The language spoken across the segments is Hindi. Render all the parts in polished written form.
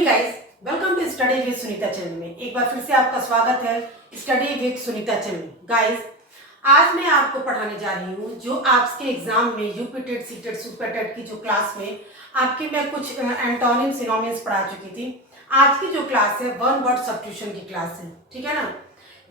Evening guys, welcome to study with Sunita channel में एक बार फिर से आपका स्वागत है। Study with Sunita channel guys, आज मैं आपको पढ़ाने जा रही हूँ जो आपके एग्जाम में UP TET, C TET, super TET की जो क्लास में आपके मैं कुछ एंटोनिम सिनोनिम्स पढ़ा चुकी थी। आज की जो क्लास है वन वर्ड सब्स्टिट्यूशन की क्लास है, ठीक है ना।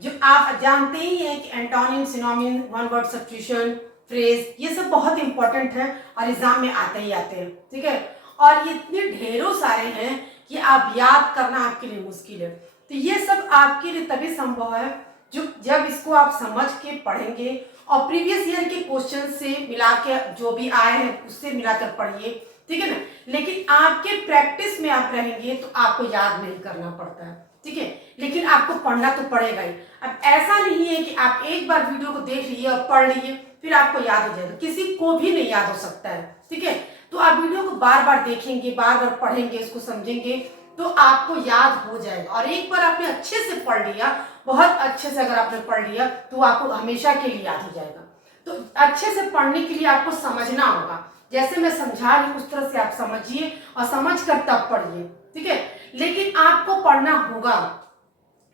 जो आप जानते ही हैं कि antonym, synonym, one word substitution, phrase, ये सब बहुत इंपॉर्टेंट है और एग्जाम में आते ही आते हैं, ठीक है। और ये इतने ढेरों सारे हैं कि आप याद करना आपके लिए मुश्किल है। तो ये सब आपके लिए तभी संभव है जो जब इसको आप समझ के पढ़ेंगे और प्रीवियस ईयर के क्वेश्चन से मिला के जो भी आए हैं उससे मिलाकर पढ़िए, ठीक है ना। लेकिन आपके प्रैक्टिस में आप रहेंगे तो आपको याद नहीं करना पड़ता है, ठीक है। लेकिन आपको पढ़ना तो पड़ेगा ही। अब ऐसा नहीं है कि आप एक बार वीडियो को देख लीजिए और पढ़ लीजिए फिर आपको याद हो जाएगा, किसी को भी नहीं याद हो सकता है, ठीक है। तो आप वीडियो को बार बार देखेंगे, बार बार पढ़ेंगे, इसको समझेंगे तो आपको याद हो जाएगा। और एक बार आपने अच्छे से पढ़ लिया, बहुत अच्छे से अगर आपने पढ़ लिया तो आपको हमेशा के लिए याद हो जाएगा। तो अच्छे से पढ़ने के लिए आपको समझना होगा, जैसे मैं समझा रही हूँ उस तरह से आप समझिए और समझ कर तब पढ़िए, ठीक है। लेकिन आपको पढ़ना होगा।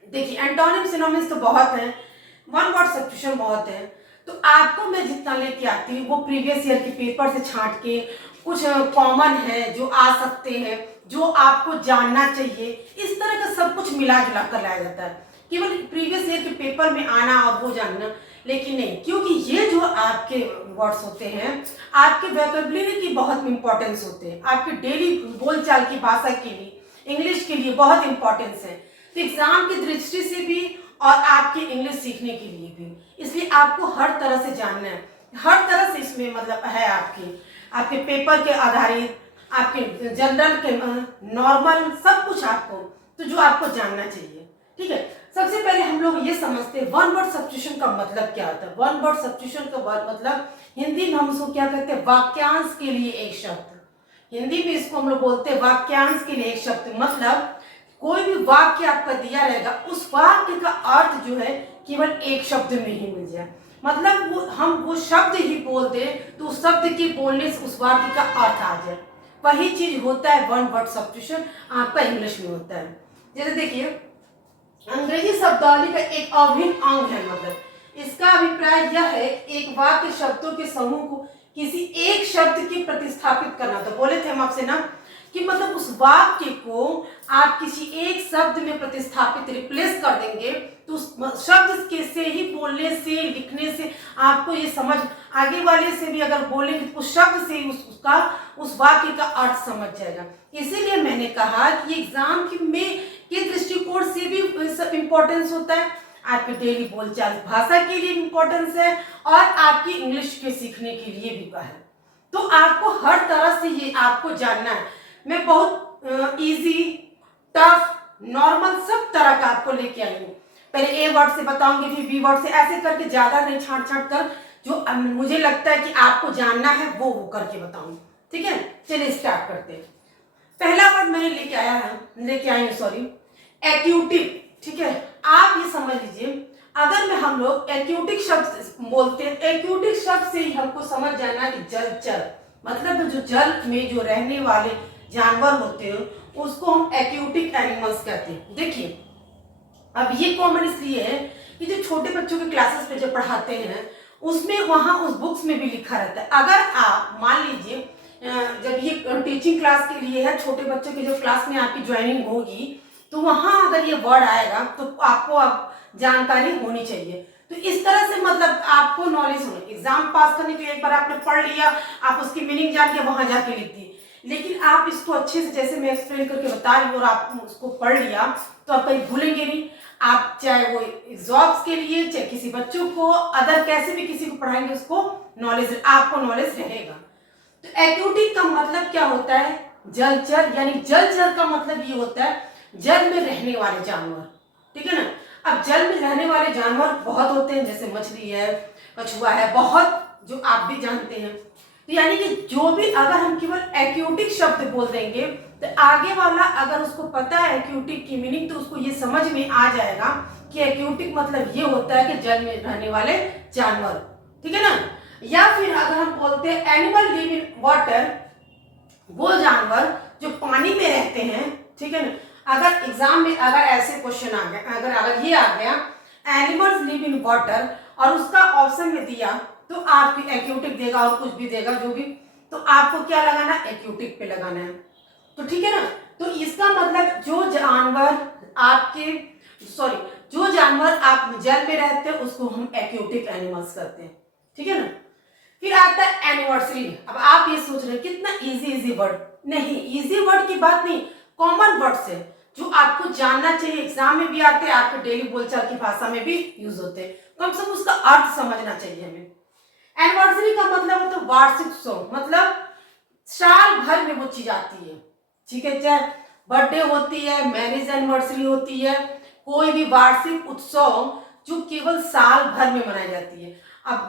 देखिए एंटोनिम सिनोनिम्स तो बहुत हैं, वन वर्ड सब्स्टिट्यूशन बहुत है। तो आपको मैं जितना लेके आती हूँ वो प्रीवियस ईयर के पेपर से छांट के कुछ कॉमन है जो आ सकते हैं, जो आपको जानना चाहिए, इस तरह का सब कुछ मिला जुला कर लाया जाता है। केवल प्रीवियस ईयर के पेपर में आना और वो जानना, लेकिन नहीं, क्योंकि ये जो आपके वर्ड्स होते हैं आपके वोकैबुलरी की बहुत इंपॉर्टेंस होते हैं, आपके डेली बोलचाल की भाषा के लिए, इंग्लिश के लिए बहुत इंपॉर्टेंस है। तो एग्जाम की दृष्टि से भी और आपके इंग्लिश सीखने के लिए भी, इसलिए आपको हर तरह से जानना है, हर तरह से इसमें मतलब है आपके पेपर के आधारित, आपके जनरल के नॉर्मल, सब कुछ आपको, तो जो आपको जानना चाहिए, ठीक है। सबसे पहले हम लोग ये समझते हैं वन वर्ड सब्स्टिट्यूशन का मतलब क्या होता है। वन वर्ड सब्स्टिट्यूशन का मतलब हिंदी में हम उसको क्या कहते हैं, वाक्यांश के लिए एक शब्द। हिंदी में इसको हम लोग बोलते हैं वाक्यांश के लिए एक शब्द। मतलब कोई भी वाक्य आपका दिया रहेगा, उस वाक्य का अर्थ जो है केवल एक शब्द में ही मिल जाए। मतलब वो शब्द ही बोल दे तो उस शब्द के बोलने से उस वाक्य का अर्थ आ जाए। वही चीज होता है वन वर्ड सब्स्टिट्यूशन, आपका इंग्लिश में होता है। जैसे देखिए अंग्रेजी शब्दावली का एक अभिन्न अंग है। मतलब इसका अभिप्राय यह है एक वाक्य शब्दों के समूह को किसी एक शब्द की प्रतिस्थापित करना। तो बोले थे हम आपसे ना कि मतलब उस वाक्य को आप किसी एक शब्द में प्रतिस्थापित, रिप्लेस कर देंगे तो उस शब्द के से ही बोलने से, लिखने से आपको ये समझ, आगे वाले से भी अगर बोलेंगे तो उस शब्द से ही उस वाक्य का अर्थ समझ जाएगा। इसीलिए मैंने कहा कि एग्जाम के दृष्टिकोण से भी इंपॉर्टेंस होता है, आपके डेली बोलचाल भाषा के लिए इंपॉर्टेंस है और आपकी इंग्लिश के सीखने के लिए भी है। तो आपको हर तरह से ये आपको जानना है। मैं बहुत इजी, टफ, नॉर्मल सब तरह का आपको लेके आई हूँ। पहले ए वर्ड से बताऊंगी, फिर बी वर्ड से, ऐसे करके ज्यादा नहीं छांट कर जो मुझे लगता है कि आपको जानना है वो करके बताऊंगी, ठीक है। चलिए स्टार्ट करते हैं। पहला वर्ड मैं लेके आई हूँ एक्यूटिव, ठीक है। आप ये समझ लीजिए, अगर हम लोग एक्यूटिक शब्द बोलते हैं, एक्यूटिक शब्द से ही हमको समझ जाना कि जलचर, मतलब जो जल में जो रहने वाले जानवर होते हैं उसको हम एक्यूटिक एनिमल्स कहते हैं। देखिए अब ये कॉमन इसलिए है कि जो छोटे बच्चों के क्लासेस पे जो पढ़ाते हैं उसमें वहां उस बुक्स में भी लिखा रहता है। अगर आप मान लीजिए जब ये टीचिंग क्लास के लिए है, छोटे बच्चों की जो क्लास में आपकी ज्वाइनिंग होगी तो वहां अगर ये वर्ड आएगा तो आपको जानकारी होनी चाहिए। तो इस तरह से मतलब आपको नॉलेज होनी, एग्जाम पास करने के लिए एक बार आपने पढ़ लिया, आप उसकी मीनिंग जान के वहां जाके लिख दी। लेकिन आप इसको अच्छे से, जैसे मैं एक्सप्लेन करके बता रही हूँ और आप उसको पढ़ लिया तो आप कहीं भूलेंगे नहीं। आप चाहे वो जॉब्स के लिए, चाहे किसी बच्चों को, अदर कैसे भी किसी को पढ़ाएंगे उसको नॉलेज, आपको नॉलेज रहेगा। तो एक्यूटिक का मतलब क्या होता है, जलचर, यानी जलचर का मतलब ये होता है जल में रहने वाले जानवर, ठीक है ना। अब जल में रहने वाले जानवर बहुत होते हैं, जैसे मछली है, कछुआ है, बहुत जो आप भी जानते हैं। तो यानी कि जो भी अगर हम केवल एक्यूटिक शब्द बोल देंगे तो आगे वाला अगर उसको पता है एक्यूटिक की मीनिंग तो उसको ये समझ में आ जाएगा कि एक्यूटिक मतलब ये होता है कि जल में रहने वाले जानवर, ठीक है ना। या फिर अगर हम बोलते हैं एनिमल लिव इन वाटर, वो जानवर जो पानी में रहते हैं, ठीक है ना। अगर एग्जाम में अगर ऐसे क्वेश्चन आ गया, अगर ये आ गया एनिमल्स लिव इन वाटर और उसका ऑप्शन में दिया तो आपकी एक्यूटिक देगा और कुछ भी देगा जो भी, तो आपको क्या लगाना है, एक्यूटिक पे लगाना है। तो ठीक है ना। तो इसका मतलब जो जानवर आप जल में रहते हैं उसको हम एक्यूटिक एनिमल्स करते हैं, ठीक है ना। फिर आता है एनिवर्सरी। अब आप ये सोच रहे हैं कितना इजी वर्ड, नहीं इजी वर्ड की बात नहीं, कॉमन वर्ड्स है जो आपको जानना चाहिए, एग्जाम में भी आते हैं, आपके डेली बोलचाल की भाषा में भी यूज होते हैं, कम से कम उसका अर्थ समझना चाहिए हमें। एनिवर्सरी का मतलब होता है वार्षिक उत्सव, मतलब साल भर में वो चीज आती है, ठीक है। चाहे बर्थडे होती है, मैरिज एनिवर्सरी होती है, कोई भी वार्षिक उत्सव जो केवल साल भर में मनाई जाती है। अब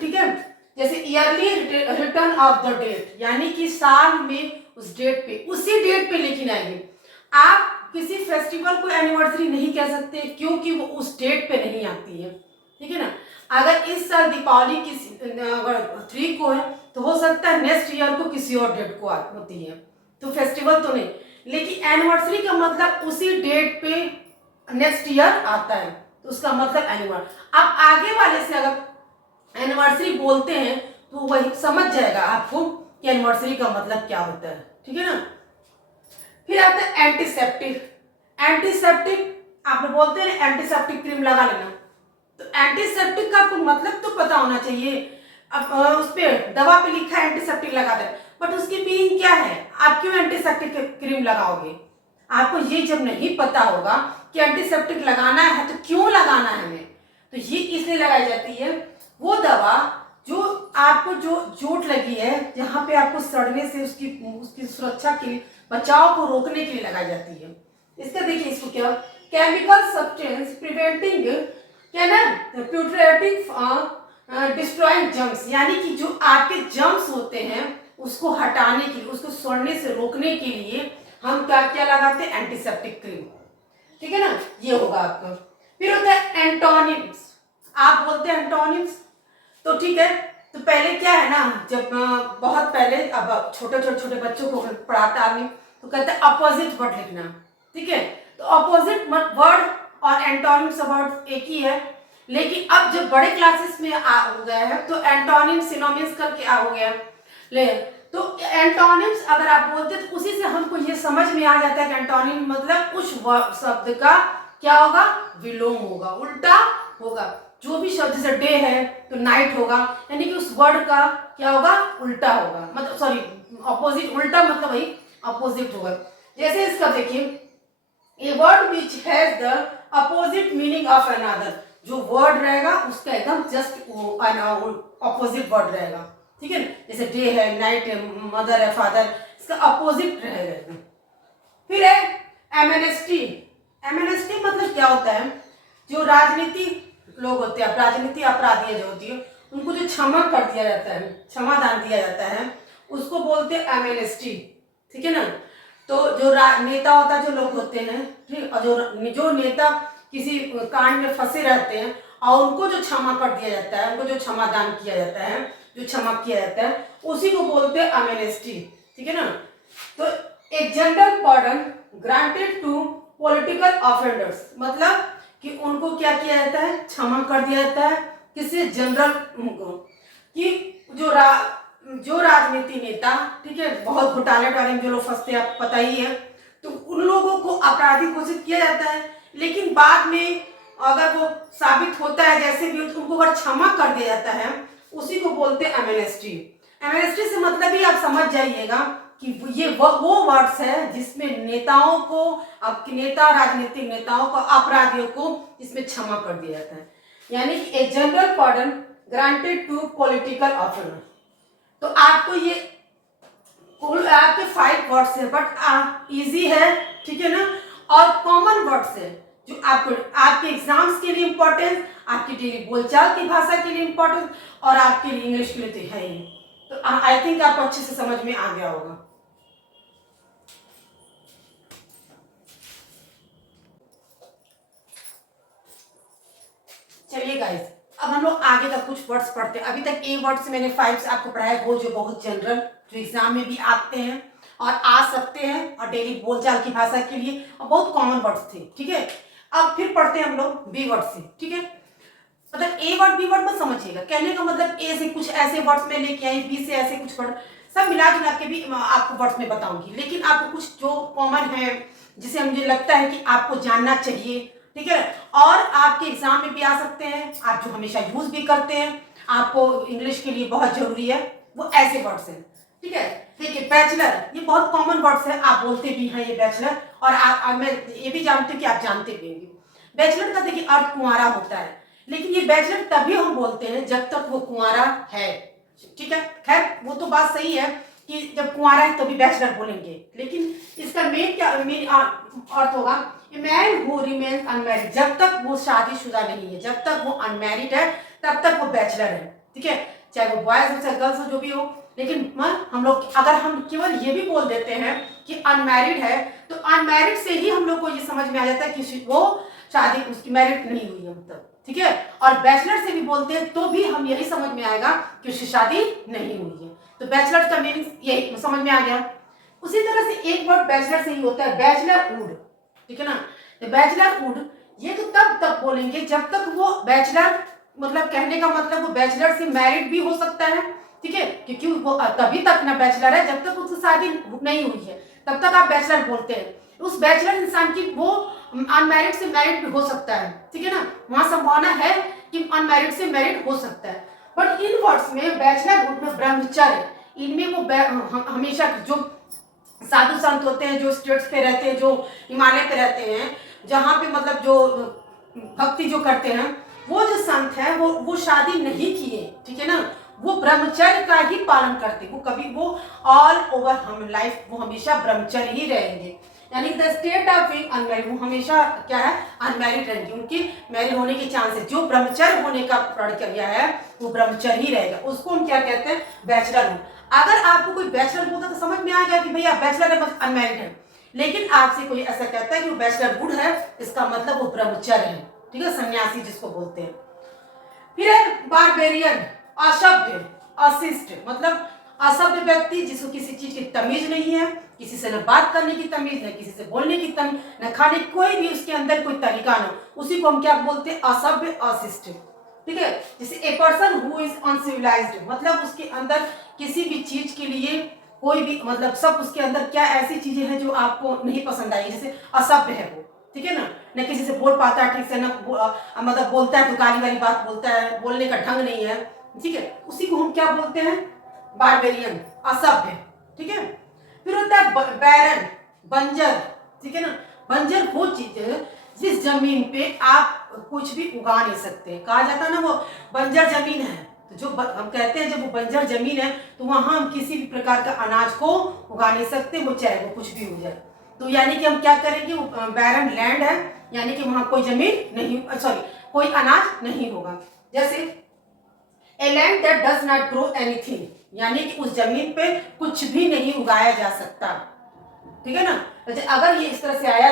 ठीक है, जैसे yearly return of the date, यानी कि साल में उस डेट पे, उसी डेट पे लेकिन आएगी। आप किसी फेस्टिवल को एनिवर्सरी नहीं कह सकते क्योंकि वो उस डेट पे नहीं आती है, ठीक है ना। अगर इस साल दीपावली किसी 3 को है तो हो सकता है नेक्स्ट ईयर को किसी और डेट को होती है, तो फेस्टिवल तो नहीं, लेकिन एनिवर्सरी का मतलब उसी डेट पे नेक्स्ट ईयर आता है, तो उसका मतलब एनिवर्सरी। अब आगे वाले से अगर एनिवर्सरी बोलते हैं तो वही समझ जाएगा आपको कि एनिवर्सरी का मतलब क्या होता है, ठीक है ना। फिर आता है एंटीसेप्टिक। एंटीसेप्टिक आप बोलते हैं एंटीसेप्टिक क्रीम लगा लेना, तो एंटीसेप्टिक का आपको मतलब तो पता होना चाहिए। अब उस पे दवा पे लिखा है एंटीसेप्टिक लगा दे, बट उसकी मीनिंग क्या है, आप क्यों एंटीसेप्टिक क्रीम लगाओगे। आपको ये जब नहीं पता होगा कि एंटीसेप्टिक लगाना है तो क्यों लगाना है हमें, तो ये इसलिए लगाई जाती है वो दवा जो आपको जो चोट लगी है, जहां पे आपको सड़ने से उसकी सुरक्षा के लिए, बचाव को रोकने के लिए लगाई जाती है। इसका देखिए, इसको क्या chemical substance preventing putrefying destroying germs, यानी कि जो आपके जर्म्स होते हैं उसको हटाने के लिए, उसको सड़ने से रोकने के लिए हम क्या क्या लगाते हैं, एंटीसेप्टिक क्रीम, ठीक है ना। ये होगा आपका। फिर होता है एंटोनिम्स। आप बोलते हैं एंटोनिम्स, तो ठीक है, तो पहले क्या है ना, जब बहुत पहले, अब छोटे बच्चों को पढ़ाता आदमी तो कहते हैं अपोजिट वर्ड लिखना, ठीक है। तो अपोजिट वर्ड और एंटोनिम्स वर्ड एक ही है, लेकिन अब जब बड़े क्लासेस में हो गया है तो एंटोनिम सिनोनिम्स करके हो गया ले। तो एंटोनिम्स अगर आप बोलते तो उसी से हमको ये समझ में आ जाता है कि एंटोनिम मतलब उस शब्द का क्या होगा, विलोम होगा, उल्टा होगा। जो भी शब्द जैसे डे है तो नाइट होगा, यानी कि उस वर्ड का क्या होगा, उल्टा होगा, मतलब सॉरी अपोजिट, उल्टा मतलब वही अपोजिट होगा। जैसे इसका देखिए, a word which has the opposite meaning of another, जो वर्ड रहेगा उसका एकदम जस्ट अपोजिट वर्ड रहेगा, ठीक है। जैसे डे है, नाइट है, मदर है, फादर, इसका अपोजिट रहेगा एकदम। फिर है एमएनएसटी। एमएनएसटी मतलब क्या होता है, जो राजनीति लोग होते हैं, राजनीति अपराधी जो होती है उनको जो क्षमा कर दिया जाता है, क्षमा दान दिया जाता है, उसको बोलते हैं एमएनएसटी, ठीक है ना। तो जो नेता होता है, जो लोग होते हैं, ठीक, और जो नेता किसी कांड में फंसे रहते हैं और उनको जो क्षमा कर दिया जाता है, उनको जो क्षमा दान किया जाता है, जो क्षमा किया जाता है, उसी को बोलते हैं एमएनएसटी, ठीक है ना। तो एक general pardon granted to political offenders, मतलब कि उनको क्या किया जाता है, क्षमा कर दिया जाता है किसी जनरल को, कि जो राजनीति नेता, ठीक है, बहुत घोटाले में जो लोग फंसते हैं, आप पता ही है, तो उन लोगों को अपराधी घोषित किया जाता है, लेकिन बाद में अगर वो साबित होता है जैसे भी, तो उनको अगर क्षमा कर दिया जाता है, उसी को बोलते हैं एमएनएसटी। एमएनएसटी से मतलब ही आप समझ जाइएगा कि ये वो वर्ड्स है जिसमें नेताओं को, आपके नेता, राजनीतिक नेताओं को, अपराधियों को इसमें क्षमा कर दिया जाता है, यानी कि a general pardon granted to political offender. तो आपको ये आपके 5 वर्ड्स है, बट इजी है, ठीक है ना, और कॉमन वर्ड्स है जो आपको आपके एग्जाम्स के लिए इंपॉर्टेंट, आपकी डेली बोलचाल की भाषा के लिए इंपॉर्टेंट, और आपके लिए इंग्लिश के लिए तो है ही। तो आई थिंक आपको अच्छे से समझ में आ गया होगा। चलिए गाइस, अब हम लोग आगे का कुछ वर्ड्स पढ़ते हैं। अभी तक ए वर्ड्स मैंने 5 आपको पढ़ाया, वो जो बहुत जनरल, जो एग्जाम में भी आते हैं और आ सकते हैं और डेली बोलचाल की भाषा के लिए और बहुत कॉमन वर्ड्स थे। ठीक है, अब फिर पढ़ते हैं हम लोग बी वर्ड से। ठीक है, मतलब ए वर्ड बी वर्ड मत समझिएगा, कहने का मतलब ए से कुछ ऐसे वर्ड्स में लेके आई, बी से ऐसे कुछ वर्ड, सब मिला जुला के भी आपको वर्ड्स में बताऊंगी, लेकिन आपको कुछ जो कॉमन है जिसे मुझे लगता है कि आपको जानना चाहिए। ठीक है, और आपके एग्जाम में भी आ सकते हैं, आप जो हमेशा यूज भी करते हैं, आपको इंग्लिश के लिए बहुत जरूरी है, वो ऐसे वर्ड्स हैं। ठीक है, देखिए बैचलर, ये बहुत कॉमन वर्ड्स है, आप बोलते भी हैं ये बैचलर, और मैं ये भी जानती हूँ कि आप जानते भी होंगे। बैचलर का देखिए अर्थ कुंवारा होता है, लेकिन ये बैचलर तभी हम बोलते हैं जब तक वो कुंवारा है। ठीक है, खैर वो तो बात सही है कि जब कुंवारा है तो भी बैचलर बोलेंगे, लेकिन इसका मेन अर्थ होगा a man who remains unmarried, जब तक वो शादीशुदा नहीं है, जब तक वो अनमैरिड है तब तक वो बैचलर है। ठीक है, चाहे वो बॉयज हो चाहे गर्ल्स हो, जो भी हो, लेकिन हम लोग अगर हम केवल ये भी बोल देते हैं कि अनमैरिड है, तो अनमैरिड से ही हम लोग को ये समझ में आ जाता है कि वो शादी उसकी मैरिड नहीं हुई है मतलब। ठीक है, और बैचलर से भी बोलते हैं तो भी हम यही समझ में आएगा कि उसकी शादी नहीं हुई है। तो बैचलर का मीनिंग यही समझ में आ गया। उसी तरह से एक वर्ड बैचलर से ही होता है, बैचलरहुड। ठीक है ना, तो बैचलरहुड ये तो तब बोलेंगे जब तक वो बैचलर, मतलब कहने का मतलब वो बैचलर से मैरिड भी हो सकता है। ठीक है, क्योंकि वो तभी तक ना बैचलर है जब तक उसकी शादी नहीं हुई है, तब तक आप बैचलर बोलते हैं। उस बैचलर इंसान की वो अनमैरिड से मैरिड भी हो सकता है। ठीक है ना, वहां संभावना है कि अनमैरिड से मैरिड हो सकता है। बट इन वर्ड्स में बैचलरहुड में ब्रह्मचर्य, इनमें वो हमेशा जो साधु संत होते हैं, जो स्टेट्स पे रहते हैं, जो हिमालय पे रहते हैं, जहाँ पे मतलब जो भक्ति जो करते हैं, वो जो संत हैं वो शादी नहीं किए। ठीक है ना, वो ब्रह्मचर्य का ही पालन करते, वो कभी वो ऑल ओवर हम लाइफ वो हमेशा ब्रह्मचर्य ही रहेंगे, यानी the state of being unmarried, वो हमेशा क्या है, अनमैरिड रहेंगे, उनकी मैरिड होने के चांस है। जो ब्रह्मचर्य होने का प्रक्रिया है वो ब्रह्मचर्य ही रहेगा, उसको हम क्या कहते हैं, बैचलर हुड। अगर आपको कोई बैचलर बोलता तो समझ में आ गया कि भैया बैचलर है मतलब अनमैरिड है, लेकिन आपसे कोई ऐसा कहता है कि वो बैचलर हुड है, इसका मतलब वो ब्रह्मचर्य है। ठीक है, सन्यासी जिसको बोलते हैं। फिर है बारबेरियन, असभ्य, अशिष्ट, मतलब असभ्य व्यक्ति जिसको किसी चीज की तमीज नहीं है, किसी से न बात करने की तमीज, न किसी से बोलने की तमीज, न खाने, कोई भी उसके अंदर कोई तरीका ना, उसी को हम क्या बोलते हैं, असभ्य, अशिष्ट। ठीक है, जैसे a person who is uncivilised, मतलब उसके अंदर किसी भी चीज के लिए कोई भी मतलब सब उसके अंदर क्या ऐसी चीजें हैं जो आपको नहीं पसंद आई, जैसे असभ्य है वो। ठीक है ना, न किसी से बोल पाता है ठीक से, न मतलब बोलता है तो गाली वाली बात बोलता है, बोलने का ढंग नहीं है। ठीक है, उसी को हम क्या बोलते हैं, बारबेरियन, असभ्य। ठीक है, फिर होता है बैरन, बंजर। ठीक है ना, बंजर वो चीज है जिस जमीन पे आप कुछ भी उगा नहीं सकते, कहा जाता है ना वो बंजर जमीन है, तो जो हम कहते हैं जब वो बंजर जमीन है तो वहां हम किसी भी प्रकार का अनाज को उगा नहीं सकते, वो चाहे वो कुछ भी हो जाए। तो यानी कि हम क्या करेंगे, बैरन लैंड है, यानी कि वहां कोई जमीन नहीं, सॉरी कोई अनाज नहीं होगा। जैसे a land that does not grow anything, यानी कि उस जमीन पे कुछ भी नहीं उगाया जा सकता। ठीक है ना, अगर ये इस तरह से आया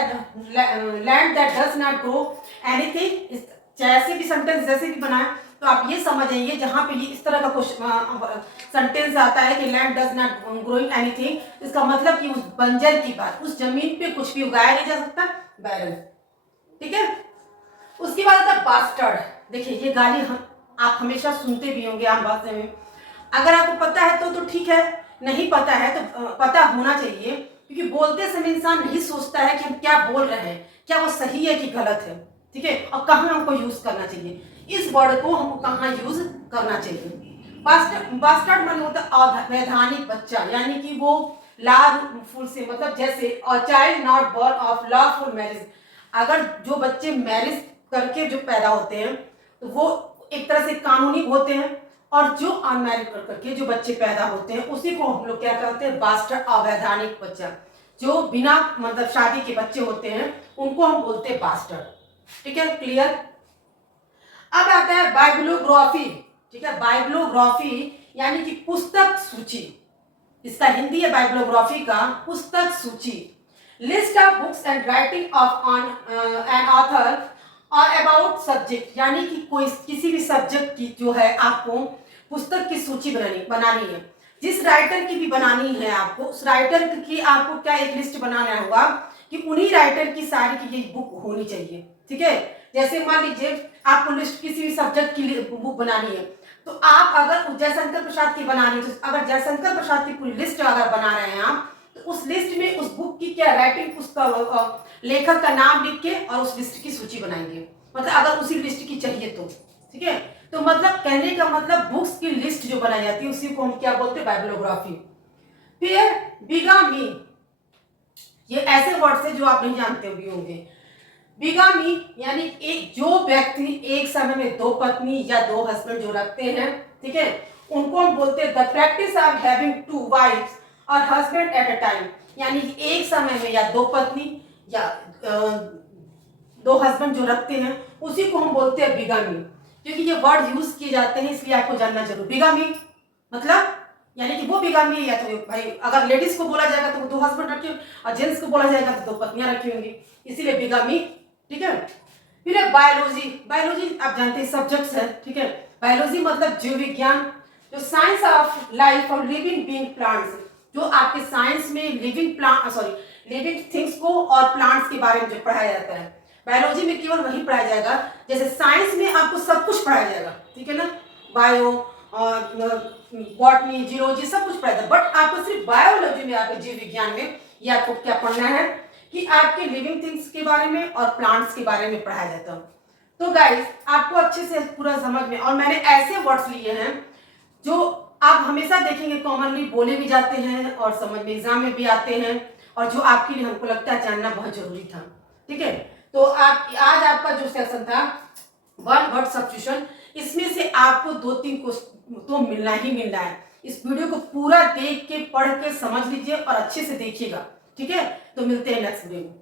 land that does not grow anything, जैसे भी सेंटेंस जैसे भी बनाए तो आप ये समझेंगे, जहां पे ये इस तरह का सेंटेंस आता है कि land does not growing anything, इसका मतलब कि उस बंजर की बात, उस जमीन पे कुछ भी उगाया नहीं जा सकता, बैरन। ठीक है, उसके बाद आता है बास्टर्ड। देखिए ये गाली आप हमेशा सुनते भी होंगे आम भाषा में, अगर आपको पता है तो ठीक है, नहीं पता है तो पता होना चाहिए, क्योंकि बोलते समय इंसान नहीं सोचता है कि हम क्या बोल रहे हैं, क्या वो सही है कि गलत है। ठीक है, और कहाँ हमको यूज करना चाहिए, इस वर्ड को हमको कहाँ यूज करना चाहिए। बास्टर्ड मतलब होता है अवैधानिक बच्चा, यानी कि वो लॉफुल से, मतलब जैसे a child not born of lawful marriage, अगर जो बच्चे मैरिज करके जो पैदा होते हैं तो वो एक तरह से कानूनी होते हैं, और जो अनमैरिड करके जो बच्चे पैदा होते हैं उसी को हम लोग क्या कहते हैं, बास्टर्ड, अवैधानिक बच्चा। जो बिना मतलब शादी के बच्चे होते हैं उनको हम बोलते हैं बास्टर्ड। ठीक है, क्लियर। अब आता है बाइबिलोग्राफी। ठीक है, बाइबिलोग्राफी यानी कि पुस्तक सूची, इसका हिंदी है बाइबिलोग्राफी का पुस्तक सूची, list of books and writing of on an author और अबाउट सब्जेक्ट, यानी कि कोई किसी भी सब्जेक्ट की जो है आपको पुस्तक की सूची बनानी है। जिस राइटर की भी बनानी है आपको, उस राइटर की आपको क्या एक लिस्ट बनाना होगा कि उन्हीं राइटर की सारी की ये बुक होनी चाहिए, ठीक है। जैसे मान लीजिए आपको लिस्ट किसी भी सब्जेक्ट की बुक बनानी है, तो आप अगर जयशंकर प्रसाद की बनानी है, तो अगर जयशंकर प्रसाद की पूरी लिस्ट अगर बना रहे हैं आप, तो उस लिस्ट में उस बुक की क्या राइटिंग, उसका लेखक का नाम लिख के और उस लिस्ट की सूची बनाएंगे, मतलब अगर उसी लिस्ट की चाहिए तो, ठीक है। तो मतलब कहने का मतलब बुक्स की लिस्ट जो बनाई जाती है उसी को हम क्या बोलते हैं, बाइब्लियोग्राफी। फिर बिगामी, ये ऐसे वर्ड है जो आप नहीं जानते भी होंगे। बिगामी यानी एक जो व्यक्ति एक समय में दो पत्नी या दो हस्बैंड जो रखते हैं, ठीक है, उनको हम बोलते हैं the practice of having two wifes और हस्बैंड एट अ टाइम, यानी एक समय में या दो पत्नी या दो हस्बैंड जो रखते हैं उसी को हम बोलते हैं बिगामी। क्योंकि ये वर्ड यूज किए जाते हैं इसलिए आपको जानना जरूर। बिगामी मतलब यानी कि वो बिगामी है, या तो भाई अगर लेडीज को बोला जाएगा तो दो हस्बैंड रखे और जेंट्स को बोला जाएगा तो दो पत्नियां रखी होंगी, इसीलिए बिगामी, ठीक है। फिर है बायोलॉजी। बायोलॉजी आप जानते हैं सब्जेक्ट्स है, ठीक है। बायोलॉजी मतलब जीव विज्ञान, जो साइंस ऑफ लाइफ और लिविंग बीइंग प्लांट्स, जो आपके साइंस में लिविंग प्लांट लिविंग थिंग्स को और प्लांट्स के बारे में जो पढ़ाया जाता है, बायोलॉजी में केवल वही पढ़ाया जाएगा। जैसे साइंस में आपको सब कुछ पढ़ाया जाएगा, ठीक है ना, बायो और बॉटनी जीरोलॉजी सब कुछ पढ़ाया जाएगा, बट आपको सिर्फ बायोलॉजी में, आपके जीव विज्ञान में ये आपको क्या पढ़ना है कि आपके लिविंग थिंग्स के बारे में और प्लांट्स के बारे में पढ़ाया जाता है। तो गाइस आपको अच्छे से पूरा समझ में, और मैंने ऐसे वर्ड्स लिए हैं जो आप हमेशा देखेंगे कॉमनली बोले भी जाते हैं और समझ में एग्जाम में भी आते हैं, और जो आपके लिए हमको लगता है जानना बहुत जरूरी था, ठीक है। तो आप आज आपका जो सेक्शन था वन वर्ड सब्स्टिट्यूशन, इसमें से आपको दो तीन क्वेश्चन तो मिलना ही मिलना है। इस वीडियो को पूरा देख के पढ़ के समझ लीजिए और अच्छे से देखिएगा, ठीक है। तो मिलते हैं नेक्स्ट वीडियो में।